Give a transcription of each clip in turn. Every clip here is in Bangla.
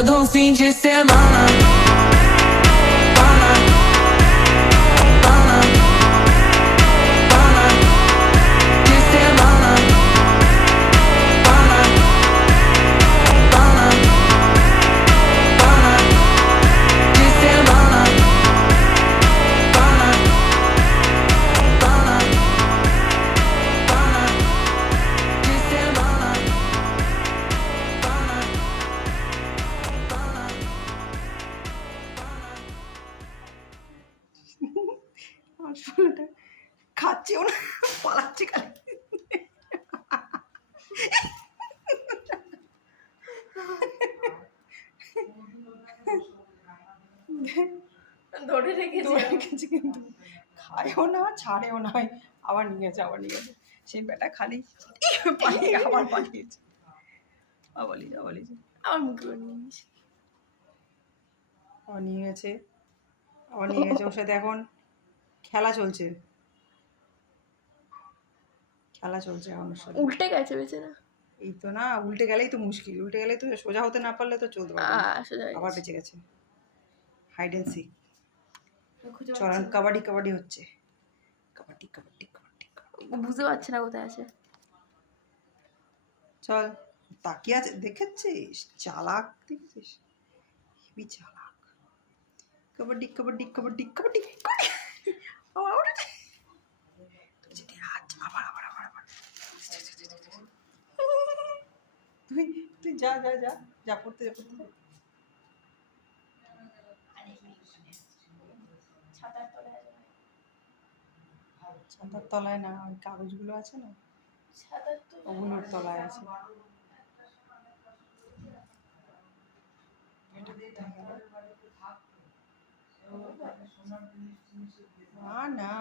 todo fim de semana. Pana, pana, pana, de semana. Pana, pana, pana, de semana. Pana, pana, pana, de semana. আসলে খাচ্ছেও না, পালাচ্ছে খালি। ধরে রেখেছে ধরে রেখেছে কিন্তু খায়ও না, ছাড়েও না, আবার নিয়ে গেছে, আবার নিয়ে গেছে। সেই বেটা খালি পালিয়ে আবার পালিয়েছে, আবার নিয়ে আমার মুখে করে নিয়ে নিয়েছে। আবার নিয়ে গেছে, আবার নিয়ে গেছে। ওর সাথে এখন খেলা চলছে, খেলা চলছে এখন ওর সাথে। উল্টে গেছে বেচারা। এই তো না, উল্টে গেলেই তো মুশকিল, উল্টে গেলেই তো সোজা হতে না পারলে তো চলতে পারবে না। সোজা হয়ে আবার গেছে। বেঁচে গেছে। হাইড অ্যান্ড সিক চলান, কাবাডি কাবাডি হচ্ছে, কাবাডি কাবাডি কাবাডি কাবাডি। বুঝতে পারছে না কোথায় আছে। চল, তাকিয়ে আছে, দেখেছিস? চালাক, দেখেছিস? হেবি চালাক। কাবাডি কাবাডি কাবাডি কাবাডি কাবাডি। আবার আবার যেতে আচ্ছা, আবার আবার আবার আবার। তুই তুই যা যা যা যা, পড়তে যা, পড়তে যা। ছাতার তলায় না, ওই কাগজগুলো আছে না, ওগুলোর তলায় আছে। না না,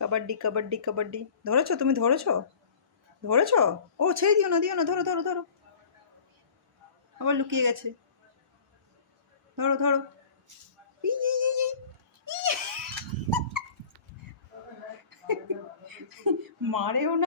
কাবাডি কাবাডি কাবাডি। ধরেছো তুমি? ধরেছো? ধরেছো? ও ছেড়ে দিও না, দিও না, ধরো ধরো ধরো। আবার লুকিয়ে গেছে, ধরো ধরো। ই, ই, ই, ই, ই। মারেও না।